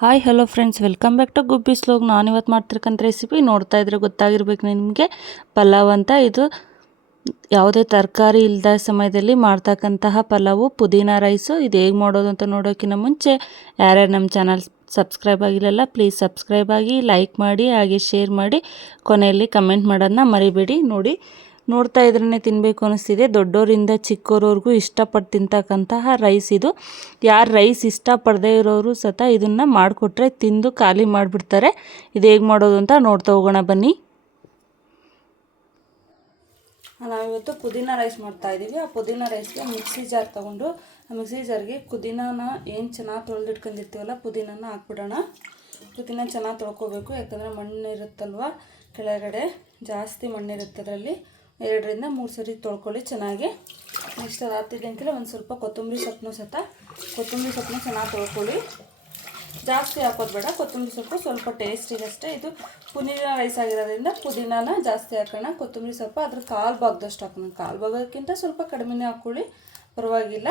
Hi hello friends, welcome back to Gubbi vlog. ನಾನು ಇವತ್ತು ಮಾಡ್ತಿರ್ಕಂಥ recipe ನೋಡ್ತಾ ಇದ್ರೆ ಗೊತ್ತಾಗಿರ್ಬೇಕು ನಿಮಗೆ. ಪಲಾವ್ ಅಂತ. ಇದು ಯಾವುದೇ ತರಕಾರಿ ಇಲ್ಲದ ಸಮಯದಲ್ಲಿ ಮಾಡ್ತಕ್ಕಂತಹ ಪಲಾವು, ಪುದೀನ ರೈಸು. ಇದು ಹೇಗೆ ಮಾಡೋದು ಅಂತ ನೋಡೋಕ್ಕಿಂತ ಮುಂಚೆ ಯಾರ್ಯಾರು ನಮ್ಮ ಚಾನಲ್ ಸಬ್ಸ್ಕ್ರೈಬ್ ಆಗಿರಲ್ಲ ಪ್ಲೀಸ್ ಸಬ್ಸ್ಕ್ರೈಬ್ ಆಗಿ, ಲೈಕ್ ಮಾಡಿ, ಹಾಗೆ ಶೇರ್ ಮಾಡಿ, ಕೊನೆಯಲ್ಲಿ ಕಮೆಂಟ್ ಮಾಡೋದನ್ನ ಮರಿಬೇಡಿ. ನೋಡ್ತಾ ಇದ್ರೇ ತಿನ್ನಬೇಕು ಅನಿಸ್ತಿದೆ. ದೊಡ್ಡೋರಿಂದ ಚಿಕ್ಕವರವರೆಗೂ ಇಷ್ಟಪಟ್ಟು ತಿಂತಕ್ಕಂತಹ ರೈಸ್ ಇದು. ಯಾರು ರೈಸ್ ಇಷ್ಟಪಡದೇ ಇರೋರು ಸತ ಇದನ್ನು ಮಾಡಿಕೊಟ್ರೆ ತಿಂದು ಖಾಲಿ ಮಾಡಿಬಿಡ್ತಾರೆ. ಇದು ಹೇಗೆ ಮಾಡೋದು ಅಂತ ನೋಡ್ತಾ ಹೋಗೋಣ ಬನ್ನಿ. ನಾವಿವತ್ತು ಪುದೀನ ರೈಸ್ ಮಾಡ್ತಾಯಿದ್ದೀವಿ. ಆ ಪುದೀನ ರೈಸ್ಗೆ ಮಿಕ್ಸಿ ಜಾರ್ ತೊಗೊಂಡು ಆ ಮಿಕ್ಸಿ ಜಾರ್ಗೆ ಪುದೀನಾನ ಏನು ಚೆನ್ನಾಗಿ ತೊಳೆದಿಟ್ಕೊಂಡಿರ್ತೀವಲ್ಲ ಪುದೀನನ ಹಾಕ್ಬಿಡೋಣ. ಪುದೀನ ಚೆನ್ನಾಗಿ ತೊಳ್ಕೊಬೇಕು, ಯಾಕಂದರೆ ಮಣ್ಣು ಇರುತ್ತಲ್ವ ಕೆಳಗಡೆ, ಜಾಸ್ತಿ ಮಣ್ಣಿರುತ್ತೆ ಅದರಲ್ಲಿ. 2ರಿಂದ 3 ಸರಿ ತೊಳ್ಕೊಳ್ಳಿ ಚೆನ್ನಾಗಿ. ನೆಕ್ಸ್ಟ್ ಅದು ಹಾಕ್ತಿದ್ದಂಗೆಲ್ಲ ಒಂದು ಸ್ವಲ್ಪ ಕೊತ್ತಂಬರಿ ಸೊಪ್ಪನ್ನ ಚೆನ್ನಾಗಿ ತೊಳ್ಕೊಳ್ಳಿ. ಜಾಸ್ತಿ ಹಾಕೋದು ಬೇಡ, ಕೊತ್ತಂಬರಿ ಸೊಪ್ಪು ಸ್ವಲ್ಪ ಟೇಸ್ಟಿಗಷ್ಟೇ. ಇದು ಪುದೀನ ರೈಸ್ ಆಗಿರೋದ್ರಿಂದ ಪುದೀನಾನ ಜಾಸ್ತಿ ಹಾಕೋಣ. ಕೊತ್ತಂಬರಿ ಸೊಪ್ಪು ಅದ್ರ ಕಾಲು ಭಾಗದಷ್ಟು ಹಾಕೋಣ. ಕಾಲು ಭಾಗಕ್ಕಿಂತ ಸ್ವಲ್ಪ ಕಡಿಮೆನೇ ಹಾಕ್ಕೊಳ್ಳಿ, ಪರವಾಗಿಲ್ಲ.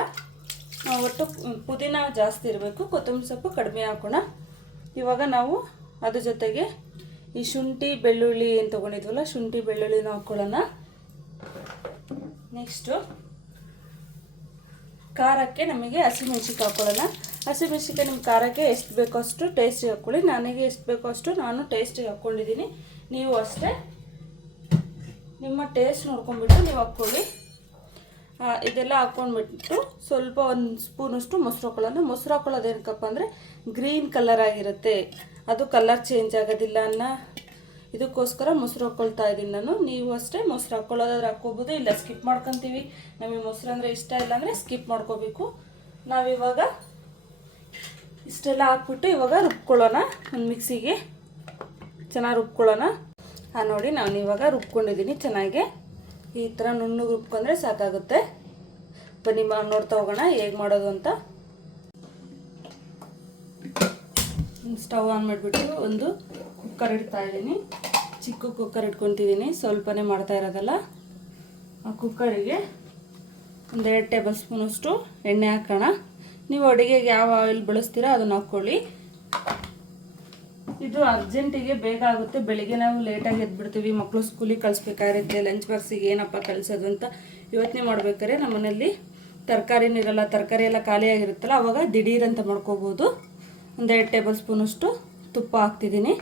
ಒಟ್ಟು ಪುದೀನ ಜಾಸ್ತಿ ಇರಬೇಕು, ಕೊತ್ತಂಬರಿ ಸೊಪ್ಪು ಕಡಿಮೆ ಹಾಕೋಣ. ಇವಾಗ ನಾವು ಅದ್ರ ಜೊತೆಗೆ ಈ ಶುಂಠಿ ಬೆಳ್ಳುಳ್ಳಿ ಏನು ತೊಗೊಂಡಿದ್ವಲ್ಲ, ಶುಂಠಿ ಬೆಳ್ಳುಳ್ಳಿನ ಹಾಕ್ಕೊಳ್ಳೋಣ. ನೆಕ್ಸ್ಟು ಖಾರಕ್ಕೆ ನಮಗೆ ಹಸಿಮೆಣ್ಸಿಕಾಯಿ ಹಾಕ್ಕೊಳ್ಳೋಣ. ಹಸಿಮೆಣ್ಸಿಕಾಯಿ ನಿಮ್ಮ ಖಾರಕ್ಕೆ ಎಷ್ಟು ಬೇಕೋ ಅಷ್ಟು ಟೇಸ್ಟಿಗೆ ಹಾಕ್ಕೊಳ್ಳಿ. ನನಗೆ ಎಷ್ಟು ಬೇಕೋ ಅಷ್ಟು ನಾನು ಟೇಸ್ಟಿಗೆ ಹಾಕ್ಕೊಂಡಿದ್ದೀನಿ. ನೀವು ಅಷ್ಟೇ ನಿಮ್ಮ ಟೇಸ್ಟ್ ನೋಡ್ಕೊಂಡ್ಬಿಟ್ಟು ನೀವು ಹಾಕ್ಕೊಳ್ಳಿ. ಇದೆಲ್ಲ ಹಾಕ್ಕೊಂಡ್ಬಿಟ್ಟು ಸ್ವಲ್ಪ 1 ಸ್ಪೂನಷ್ಟು ಮೊಸರು ಹಾಕ್ಕೊಳ್ಳೋಣ. ಮೊಸರು ಹಾಕ್ಕೊಳ್ಳೋದು ಏನಕ್ಕಪ್ಪ ಅಂದರೆ ಗ್ರೀನ್ ಕಲರ್ ಆಗಿರುತ್ತೆ, ಅದು ಕಲರ್ ಚೇಂಜ್ ಆಗೋದಿಲ್ಲ ಅನ್ನೋ ಇದಕ್ಕೋಸ್ಕರ ಮೊಸರು ಹಾಕ್ಕೊಳ್ತಾ ಇದ್ದೀನಿ ನಾನು. ನೀವು ಅಷ್ಟೇ ಮೊಸರು ಹಾಕ್ಕೊಳ್ಳೋದಾದ್ರೆ ಹಾಕ್ಕೋಬೋದು, ಇಲ್ಲ ಸ್ಕಿಪ್ ಮಾಡ್ಕೊತೀವಿ. ನಮಗೆ ಮೊಸರು ಅಂದರೆ ಇಷ್ಟ ಇಲ್ಲ ಅಂದರೆ ಸ್ಕಿಪ್ ಮಾಡ್ಕೋಬೇಕು. ನಾವಿವಾಗ ಇಷ್ಟೆಲ್ಲ ಹಾಕ್ಬಿಟ್ಟು ಇವಾಗ ರುಬ್ಕೊಳ್ಳೋಣ. ಒಂದು ಮಿಕ್ಸಿಗೆ ಚೆನ್ನಾಗಿ ರುಬ್ಕೊಳ್ಳೋಣ. ನೋಡಿ ನಾನು ಇವಾಗ ರುಬ್ಕೊಂಡಿದ್ದೀನಿ ಚೆನ್ನಾಗಿ. ಈ ಥರ ನುಣ್ಣಗೆ ರುಬ್ಕೊಂಡ್ರೆ ಸಾಕಾಗುತ್ತೆ. ಬನ್ನಿ ನೋಡ್ತಾ ಹೋಗೋಣ ಹೇಗೆ ಮಾಡೋದು ಅಂತ. ಸ್ಟವ್ ಆನ್ ಮಾಡಿಬಿಟ್ಟು ಒಂದು ಕುಕ್ಕರ್ ಇಡ್ತಾ ಇದ್ದೀನಿ. ಚಿಕ್ಕ ಕುಕ್ಕರ್ ಇಟ್ಕೊತಿದ್ದೀನಿ, ಸ್ವಲ್ಪನೇ ಮಾಡ್ತಾ ಇರೋದಲ್ಲ. ಆ ಕುಕ್ಕರಿಗೆ 1-2 ಟೇಬಲ್ ಸ್ಪೂನಷ್ಟು ಎಣ್ಣೆ ಹಾಕೋಣ. ನೀವು ಅಡುಗೆಗೆ ಯಾವ ಆಯಿಲ್ ಬಳಸ್ತೀರಾ ಅದನ್ನು ಹಾಕ್ಕೊಳ್ಳಿ. ಇದು ಅರ್ಜೆಂಟಿಗೆ ಬೇಗ ಆಗುತ್ತೆ. ಬೆಳಿಗ್ಗೆ ನಾವು ಲೇಟಾಗಿ ಎದ್ಬಿಡ್ತೀವಿ, ಮಕ್ಕಳು ಸ್ಕೂಲಿಗೆ ಕಳಿಸ್ಬೇಕಾಗಿರುತ್ತೆ, ಲಂಚ್ ಬಾಕ್ಸಿಗೆ ಏನಪ್ಪ ಕಳಿಸೋದು ಅಂತ ಯೋಚನೆ ಮಾಡ್ಬೇಕಾದ್ರೆ ನಮ್ಮ ಮನೇಲಿ ತರಕಾರಿನೂ ಇರಲ್ಲ, ತರಕಾರಿ ಎಲ್ಲ ಖಾಲಿಯಾಗಿರುತ್ತಲ್ಲ, ಆವಾಗ ದಿಢೀರಂತ ಮಾಡ್ಕೋಬೋದು. 1-2 ಟೇಬಲ್ ಸ್ಪೂನಷ್ಟು ತುಪ್ಪ ಹಾಕ್ತಿದ್ದೀನಿ.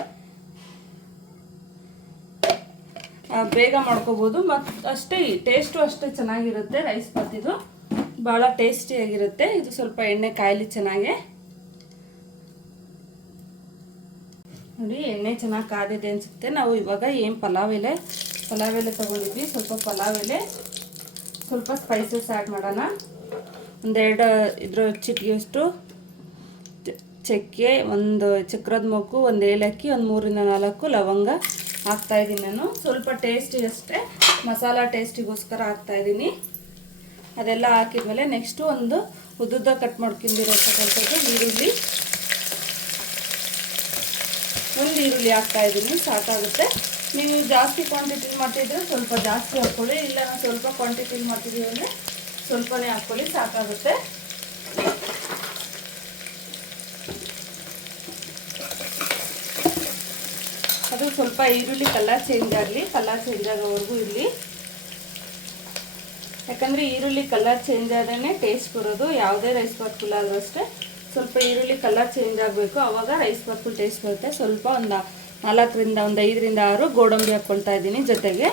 ಬೇಗ ಮಾಡ್ಕೋಬೋದು ಮತ್ತು ಅಷ್ಟೇ ಟೇಸ್ಟು ಅಷ್ಟೇ ಚೆನ್ನಾಗಿರುತ್ತೆ. ರೈಸ್ ಬಾತ್ ಇದು ಭಾಳ ಟೇಸ್ಟಿಯಾಗಿರುತ್ತೆ. ಇದು ಸ್ವಲ್ಪ ಎಣ್ಣೆ ಕಾಯಲಿ ಚೆನ್ನಾಗೆ. ನೋಡಿ ಎಣ್ಣೆ ಚೆನ್ನಾಗಿ ಕಾದಿದೆ ಅನಿಸುತ್ತೆ. ನಾವು ಇವಾಗ ಏನು ಪಲಾವ್ ಎಲೆ ತೊಗೊಂಡಿದ್ವಿ. ಸ್ವಲ್ಪ ಪಲಾವ್ ಎಲೆ, ಸ್ವಲ್ಪ ಸ್ಪೈಸಸ್ ಆ್ಯಡ್ ಮಾಡೋಣ. 1-2 ಇದ್ರ ಚಿಟಿಕೆಯಷ್ಟು ಚಕ್ಕೆ, 1 ಚಕ್ರದ ಮೊಗ್ಗು, 1 ಏಲಕ್ಕಿ, 3ರಿಂದ 4 ಲವಂಗ ಹಾಕ್ತಾಯಿದ್ದೀನಿ ನಾನು. ಸ್ವಲ್ಪ ಟೇಸ್ಟಿಗಷ್ಟೇ, ಮಸಾಲ ಟೇಸ್ಟಿಗೋಸ್ಕರ ಹಾಕ್ತಾಯಿದ್ದೀನಿ. ಅದೆಲ್ಲ ಹಾಕಿದ್ಮೇಲೆ ನೆಕ್ಸ್ಟು ಒಂದು ಉದ್ದುದ್ದ ಕಟ್ ಮಾಡ್ಕೊಂಡಿರೋತಕ್ಕಂಥದ್ದು ಈರುಳ್ಳಿ, 1 ಈರುಳ್ಳಿ ಹಾಕ್ತಾಯಿದ್ದೀನಿ, ಸಾಕಾಗುತ್ತೆ. ನೀವು ಜಾಸ್ತಿ ಕ್ವಾಂಟಿಟಿ ಮಾಡ್ತಿದ್ರೆ ಸ್ವಲ್ಪ ಜಾಸ್ತಿ ಹಾಕ್ಕೊಳ್ಳಿ, ಇಲ್ಲ ನಾನು ಸ್ವಲ್ಪ ಕ್ವಾಂಟಿಟಿ ಮಾಡ್ತಿದ್ದೀವಿ ಅಂದರೆ ಸ್ವಲ್ಪನೇ ಹಾಕ್ಕೊಳ್ಳಿ, ಸಾಕಾಗುತ್ತೆ. ಅದು ಸ್ವಲ್ಪ ಈರುಳ್ಳಿ ಕಲರ್ ಚೇಂಜ್ ಆಗೋವರೆಗೂ ಇಲ್ಲಿ, ಯಾಕಂದರೆ ಈರುಳ್ಳಿ ಕಲರ್ ಚೇಂಜ್ ಆದ್ರೆ ಟೇಸ್ಟ್ ಬರೋದು. ಯಾವುದೇ ರೈಸ್ ಬಾತ್ ಪುಲಾವ್ ಅಷ್ಟೇ ಸ್ವಲ್ಪ ಈರುಳ್ಳಿ ಕಲರ್ ಚೇಂಜ್ ಆಗಬೇಕು, ಆವಾಗ ರೈಸ್ ಬಾತ್ ಫುಲ್ ಟೇಸ್ಟ್ ಬರುತ್ತೆ. ಸ್ವಲ್ಪ 4ರಿಂದ 5ರಿಂದ 6 ಗೋಡಂಬಿ ಹಾಕ್ಕೊಳ್ತಾ ಇದ್ದೀನಿ ಜೊತೆಗೆ,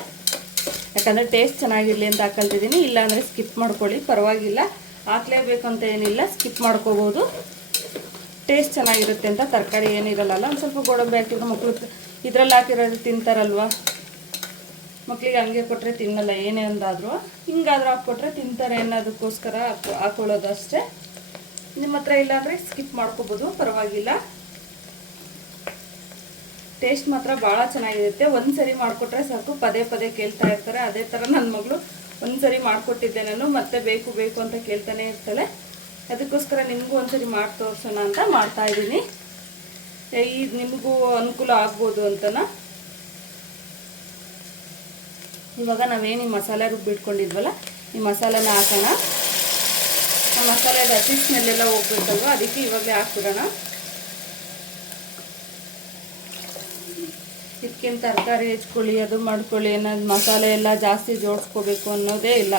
ಯಾಕಂದರೆ ಟೇಸ್ಟ್ ಚೆನ್ನಾಗಿರಲಿ ಅಂತ ಹಾಕೊಳ್ತಿದ್ದೀನಿ. ಇಲ್ಲಾಂದರೆ ಸ್ಕಿಪ್ ಮಾಡ್ಕೊಳ್ಳಿ, ಪರವಾಗಿಲ್ಲ. ಹಾಕ್ಲೇಬೇಕು ಅಂತ ಏನಿಲ್ಲ, ಸ್ಕಿಪ್ ಮಾಡ್ಕೋಬೋದು. ಟೇಸ್ಟ್ ಚೆನ್ನಾಗಿರುತ್ತೆ ಅಂತ. ತರಕಾರಿ ಏನಿರಲ್ಲ, ಒಂದು ಸ್ವಲ್ಪ ಗೋಡಂಬಿ ಹಾಕಿದ್ರೆ ಮಕ್ಕಳು ಇದರಲ್ಲಿ ಹಾಕಿರೋದು ತಿಂತಾರಲ್ವ. ಮಕ್ಕಳಿಗೆ ಹಂಗೆ ಕೊಟ್ಟರೆ ತಿನ್ನಲ್ಲ, ಏನೇ ಒಂದಾದರೂ ಹಿಂಗಾದ್ರೂ ಹಾಕ್ಕೊಟ್ರೆ ತಿಂತಾರೆ ಅನ್ನೋದಕ್ಕೋಸ್ಕರ ಹಾಕ್ಕೊಳ್ಳೋದು ಅಷ್ಟೇ. ನಿಮ್ಮ ಹತ್ರ ಇಲ್ಲಾಂದರೆ ಸ್ಕಿಪ್ ಮಾಡ್ಕೋಬೋದು, ಪರವಾಗಿಲ್ಲ. ಟೇಸ್ಟ್ ಮಾತ್ರ ಭಾಳ ಚೆನ್ನಾಗಿರುತ್ತೆ. ಒಂದು ಸರಿ ಮಾಡಿಕೊಟ್ರೆ ಸಾಕು, ಪದೇ ಪದೇ ಕೇಳ್ತಾ ಇರ್ತಾರೆ. ಅದೇ ಥರ ನನ್ನ ಮಗಳು ಒಂದು ಸರಿ ಮಾಡಿಕೊಟ್ಟಿದ್ದೆ ನಾನು, ಮತ್ತೆ ಬೇಕು ಅಂತ ಕೇಳ್ತಾನೆ ಇರ್ತಾಳೆ. ಅದಕ್ಕೋಸ್ಕರ ನಿಮಗೂ ಒಂದ್ಸರಿ ಮಾಡಿ ತೋರಿಸೋಣ ಅಂತ ಮಾಡ್ತಾಯಿದ್ದೀನಿ. ಇದು ನಿಮಗೂ ಅನುಕೂಲ ಆಗ್ಬೋದು ಅಂತನ. ಇವಾಗ ನಾವೇನು ಈ ಮಸಾಲೆ ರುಬ್ಬಿಟ್ಕೊಂಡಿದ್ವಲ್ಲ, ಈ ಮಸಾಲೆನ ಹಾಕೋಣ. ಆ ಮಸಾಲೆಗೆ ಹಸಿ ಸ್ಮೆಲ್ಲೆಲ್ಲ ಹೋಗ್ಬೇಕಲ್ವ, ಅದಕ್ಕೆ ಇವಾಗಲೇ ಹಾಕ್ಬಿಡೋಣ. ಇದಕ್ಕೇನು ತರಕಾರಿ ಹೆಚ್ಕೊಳ್ಳಿ ಅದು ಮಾಡ್ಕೊಳ್ಳಿ ಅನ್ನೋದು ಮಸಾಲೆ ಎಲ್ಲ ಜಾಸ್ತಿ ಜೋಡಿಸ್ಕೋಬೇಕು ಅನ್ನೋದೇ ಇಲ್ಲ.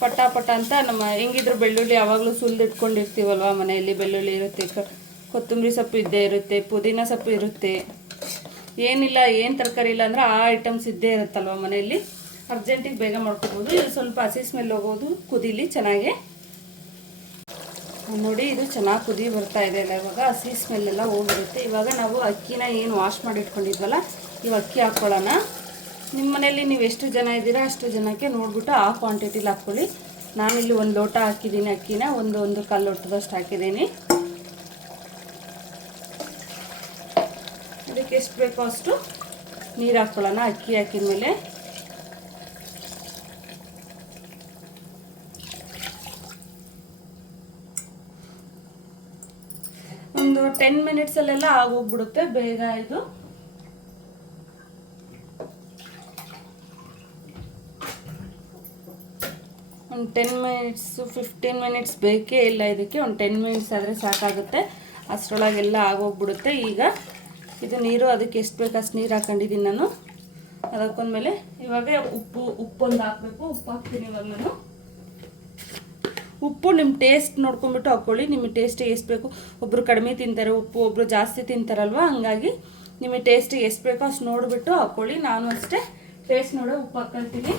ಪಟ ಪಟ ಅಂತ ನಮ್ಮ ಹೆಂಗಿದ್ರು ಬೆಳ್ಳುಳ್ಳಿ ಯಾವಾಗಲೂ ಸುಲಿದಿಟ್ಕೊಂಡಿರ್ತೀವಲ್ವ, ಮನೆಯಲ್ಲಿ ಬೆಳ್ಳುಳ್ಳಿ ಇರುತ್ತೆ, ಕೊತ್ತಂಬರಿ ಸೊಪ್ಪು ಇದ್ದೇ ಇರುತ್ತೆ, ಪುದೀನ ಸೊಪ್ಪು ಇರುತ್ತೆ. ಏನಿಲ್ಲ, ಏನು ತರಕಾರಿ ಇಲ್ಲ ಅಂದರೆ ಆ ಐಟಮ್ಸ್ ಇದ್ದೇ ಇರುತ್ತಲ್ವ ಮನೆಯಲ್ಲಿ. ಅರ್ಜೆಂಟಿಗೆ ಬೇಗ ಮಾಡ್ಕೋಬೋದು. ಇದು ಸ್ವಲ್ಪ ಹಸಿ ಸ್ಮೆಲ್ ಹೋಗೋದು, ಕುದೀಲಿ ಚೆನ್ನಾಗಿ. ನೋಡಿ ಇದು ಚೆನ್ನಾಗಿ ಕುದಿ ಬರ್ತಾ ಇದೆ ಅಲ್ಲ, ಇವಾಗ ಹಸಿ ಸ್ಮೆಲ್ಲೆಲ್ಲ ಹೋಗಿರುತ್ತೆ. ಇವಾಗ ನಾವು ಅಕ್ಕಿನ ಏನು ವಾಶ್ ಮಾಡಿ ಇಟ್ಕೊಂಡಿದ್ವಲ್ಲ, ಇವು ಅಕ್ಕಿ ಹಾಕ್ಕೊಳ್ಳೋಣ. ನಿಮ್ಮ ಮನೆಯಲ್ಲಿ ನೀವು ಎಷ್ಟು ಜನ ಇದ್ದೀರಾ ಅಷ್ಟು ಜನಕ್ಕೆ ನೋಡಿಬಿಟ್ಟು ಆ ಕ್ವಾಂಟಿಟಿಲಿ ಹಾಕ್ಕೊಳ್ಳಿ. ನಾನಿಲ್ಲಿ 1 ಲೋಟ ಹಾಕಿದ್ದೀನಿ ಅಕ್ಕಿನ, ಒಂದು ಕಾಲು ಲೋಟದಷ್ಟು ಹಾಕಿದ್ದೀನಿ. ಅದಕ್ಕೆ ಎಷ್ಟು ಬೇಕೋ ಅಷ್ಟು ನೀರು ಹಾಕ್ಕೊಳ್ಳೋಣ. ಅಕ್ಕಿ ಹಾಕಿದ ಮೇಲೆ ಒಂದು 10 ಮಿನಿಟ್ಸಲ್ಲೆಲ್ಲ ಆಗೋಗ್ಬಿಡುತ್ತೆ ಬೇಗ. ಇದು ಒಂದು 10 ಮಿನಿಟ್ಸು 15 ಮಿನಿಟ್ಸ್ ಬೇಕೇ ಇಲ್ಲ ಇದಕ್ಕೆ. ಒಂದು 10 ಮಿನಿಟ್ಸ್ ಆದರೆ ಸಾಕಾಗುತ್ತೆ, ಅಷ್ಟರೊಳಗೆಲ್ಲ ಆಗೋಗ್ಬಿಡುತ್ತೆ. ಈಗ ಇದು ನೀರು ಅದಕ್ಕೆ ಎಷ್ಟು ಬೇಕು ಅಷ್ಟು ನೀರು ಹಾಕೊಂಡಿದ್ದೀನಿ ನಾನು. ಅದು ಹಾಕೊಂಡ್ಮೇಲೆ ಇವಾಗ ಉಪ್ಪೊಂದು ಹಾಕಬೇಕು. ಉಪ್ಪು ಹಾಕ್ತೀನಿ ಇವಾಗ ನಾನು. ಉಪ್ಪು ನಿಮ್ಮ ಟೇಸ್ಟ್ ನೋಡ್ಕೊಂಬಿಟ್ಟು ಹಾಕ್ಕೊಳ್ಳಿ. ನಿಮಗೆ ಟೇಸ್ಟಿಗೆ ಎಷ್ಟು ಬೇಕು, ಒಬ್ಬರು ಕಡಿಮೆ ತಿಂತಾರೆ ಉಪ್ಪು, ಒಬ್ಬರು ಜಾಸ್ತಿ ತಿಂತಾರಲ್ವ, ಹಂಗಾಗಿ ನಿಮಗೆ ಟೇಸ್ಟಿಗೆ ಎಷ್ಟು ಬೇಕೋ ಅಷ್ಟು ನೋಡಿಬಿಟ್ಟು ಹಾಕ್ಕೊಳ್ಳಿ. ನಾನು ಅಷ್ಟೇ ಟೇಸ್ಟ್ ನೋಡೋ ಉಪ್ಪು ಹಾಕ್ಕೊಳ್ತೀನಿ.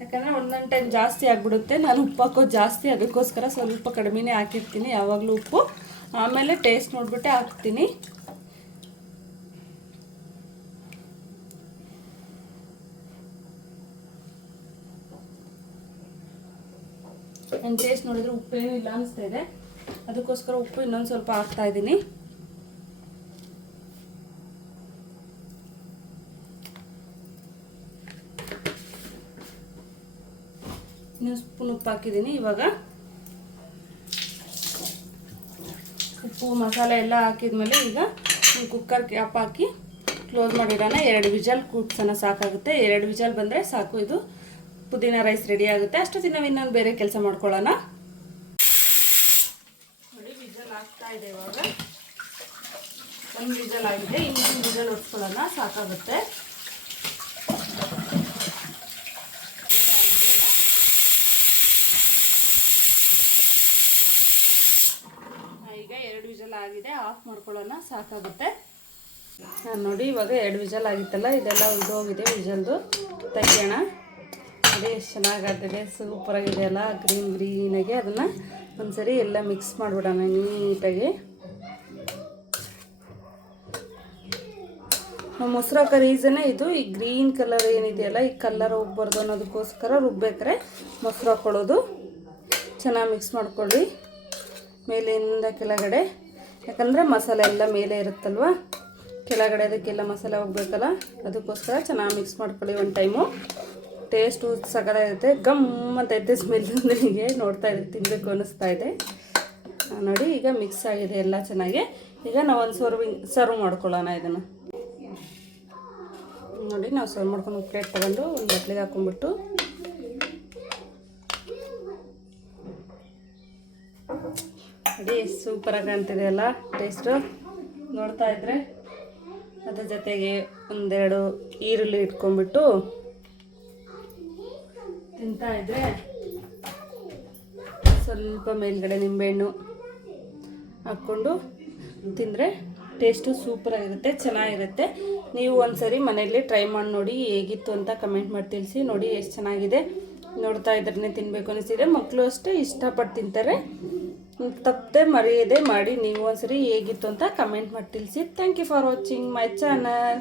ಯಾಕಂದರೆ ಒಂದೊಂದು ಟೈಮ್ ಜಾಸ್ತಿ ಆಗಿಬಿಡುತ್ತೆ. ನಾನು ಉಪ್ಪು ಹಾಕೋದು ಜಾಸ್ತಿ, ಅದಕ್ಕೋಸ್ಕರ ಸ್ವಲ್ಪ ಕಡಿಮೆನೇ ಹಾಕಿರ್ತೀನಿ ಯಾವಾಗಲೂ ಉಪ್ಪು. ಆಮೇಲೆ ಟೇಸ್ಟ್ ನೋಡಿಬಿಟ್ಟೆ ಹಾಕ್ತೀನಿ. ನಾನು ಟೇಸ್ಟ್ ನೋಡಿದ್ರೆ ಉಪ್ಪೇನೂ ಇಲ್ಲ ಅನಿಸ್ತಾ ಇದೆ, ಅದಕ್ಕೋಸ್ಕರ ಉಪ್ಪು ಇನ್ನೊಂದು ಸ್ವಲ್ಪ ಹಾಕ್ತಾ ಇದ್ದೀನಿ. ಇನ್ನೊಂದು ಸ್ಪೂನ್ ಉಪ್ಪು ಹಾಕಿದ್ದೀನಿ. ಇವಾಗ ಉಪ್ಪು ಮಸಾಲೆ ಎಲ್ಲ ಹಾಕಿದ್ಮೇಲೆ ಈಗ ಕುಕ್ಕರ್ ಕ್ಯಾಪ್ ಹಾಕಿ ಕ್ಲೋಸ್ ಮಾಡಿಡೋಣ. 2 ವಿಜಲ್ ಕೂಗ್ಸೋಣ, ಸಾಕಾಗುತ್ತೆ. 2 ವಿಜಲ್ ಬಂದರೆ ಸಾಕು, ಇದು ಪುದೀನ ರೈಸ್ ರೆಡಿ ಆಗುತ್ತೆ. ಅಷ್ಟೊತ್ತಿಗೆ ನಾವು ಇನ್ನೊಂದು ಬೇರೆ ಕೆಲಸ ಮಾಡ್ಕೊಳ್ಳೋಣ. ನೋಡಿ ವಿಜಲ್ ಆಗ್ತಾ ಇದೆ. ಇವಾಗ 1 ವಿಜಲ್ ಆಗಿದೆ, ಇನ್ನೊಂದು ವಿಜಲ್ ಹೊಡ್ಸ್ಕೊಳ್ಳೋಣ, ಸಾಕಾಗುತ್ತೆ. ಈಗ 2 ವಿಜಲ್ ಆಗಿದೆ, ಆಫ್ ಮಾಡ್ಕೊಳ್ಳೋಣ, ಸಾಕಾಗುತ್ತೆ. ನೋಡಿ ಇವಾಗ 2 ವಿಜಲ್ ಆಗಿತ್ತಲ್ಲ, ಇದೆಲ್ಲ ಉಳಿದೋಗಿದೆ ವಿಜಲ್ದು. ತೆಗಿಯೋಣ. ಅದೇ ಎಷ್ಟು ಚೆನ್ನಾಗಾಗ್ತದೆ, ಸೂಪರಾಗಿದೆ ಅಲ್ಲ, ಗ್ರೀನಾಗಿ. ಅದನ್ನು ಒಂದ್ಸರಿ ಎಲ್ಲ ಮಿಕ್ಸ್ ಮಾಡಿಬಿಡೋಣ ನೀಟಾಗಿ. ಮೊಸರು ಹಾಕೋ ರೀಸನ್ನೇ ಇದು. ಈ ಗ್ರೀನ್ ಕಲರ್ ಏನಿದೆಯಲ್ಲ, ಈ ಕಲರ್ ಹೋಗ್ಬಾರ್ದು ಅನ್ನೋದಕ್ಕೋಸ್ಕರ ರುಬ್ಬೇಕಾರೆ ಮೊಸರು ಹಾಕ್ಕೊಳ್ಳೋದು. ಚೆನ್ನಾಗಿ ಮಿಕ್ಸ್ ಮಾಡ್ಕೊಳ್ಳಿ ಮೇಲಿಂದ ಕೆಳಗಡೆ, ಯಾಕಂದರೆ ಮಸಾಲೆ ಎಲ್ಲ ಮೇಲೆ ಇರುತ್ತಲ್ವ, ಕೆಳಗಡೆ ಅದಕ್ಕೆಲ್ಲ ಮಸಾಲೆ ಹೋಗ್ಬೇಕಲ್ಲ, ಅದಕ್ಕೋಸ್ಕರ ಚೆನ್ನಾಗಿ ಮಿಕ್ಸ್ ಮಾಡ್ಕೊಳ್ಳಿ ಒಂದು ಟೈಮು. ಟೇಸ್ಟು ಸಗದಾಗಿರುತ್ತೆ, ಗಮ್ ಅಂತ ಐತೆ ಸ್ಮೆಲ್. ನನಗೆ ನೋಡ್ತಾ ಇದ್ರೆ ತಿನ್ನಬೇಕು ಅನ್ನಿಸ್ತಾ ಇದೆ. ನೋಡಿ ಈಗ ಮಿಕ್ಸ್ ಆಗಿದೆ ಎಲ್ಲ ಚೆನ್ನಾಗಿ. ಈಗ ನಾವು ಒಂದು ಸರ್ವ್ ಮಾಡ್ಕೊಳ್ಳೋಣ ಇದನ್ನು. ನೋಡಿ ನಾವು ಸರ್ವ್ ಮಾಡ್ಕೊಂಡು ಪ್ಲೇಟ್ ತೊಗೊಂಡು ಒಂದು ಬಟ್ಲಿಗೆ ಹಾಕ್ಕೊಂಡ್ಬಿಟ್ಟು ನೋಡಿ ಸೂಪರಾಗಿ ಕಾಣ್ತಿದೆ ಅಲ್ಲ ಟೇಸ್ಟು. ನೋಡ್ತಾ ಇದ್ರೆ ಅದ್ರ ಜೊತೆಗೆ 1-2 ಈರುಳ್ಳಿ ಇಟ್ಕೊಂಡ್ಬಿಟ್ಟು ತಿಂತಾ ಇದ್ರೆ, ಸ್ವಲ್ಪ ಮೇಲ್ಗಡೆ ನಿಂಬೆಹಣ್ಣು ಹಾಕ್ಕೊಂಡು ತಿಂದರೆ ಟೇಸ್ಟು ಸೂಪರಾಗಿರುತ್ತೆ, ಚೆನ್ನಾಗಿರುತ್ತೆ. ನೀವು ಒಂದ್ಸರಿ ಮನೆಯಲ್ಲಿ ಟ್ರೈ ಮಾಡಿ ನೋಡಿ, ಹೇಗಿತ್ತು ಅಂತ ಕಮೆಂಟ್ ಮಾಡಿ ತಿಳಿಸಿ. ನೋಡಿ ಎಷ್ಟು ಚೆನ್ನಾಗಿದೆ, ನೋಡ್ತಾ ಇದ್ರೇ ತಿನ್ನಬೇಕು ಅನಿಸ್ತಿದೆ. ಮಕ್ಕಳು ಅಷ್ಟೇ ಇಷ್ಟಪಟ್ಟು ತಿಂತಾರೆ. ತಪ್ಪದೆ ಮರೆಯದೆ ಮಾಡಿ ನೀವು ಒಂದ್ಸರಿ ಹೇಗಿತ್ತು ಅಂತ ಕಮೆಂಟ್ ಮಾಡಿ ತಿಳಿಸಿ. Thank you for watching my channel.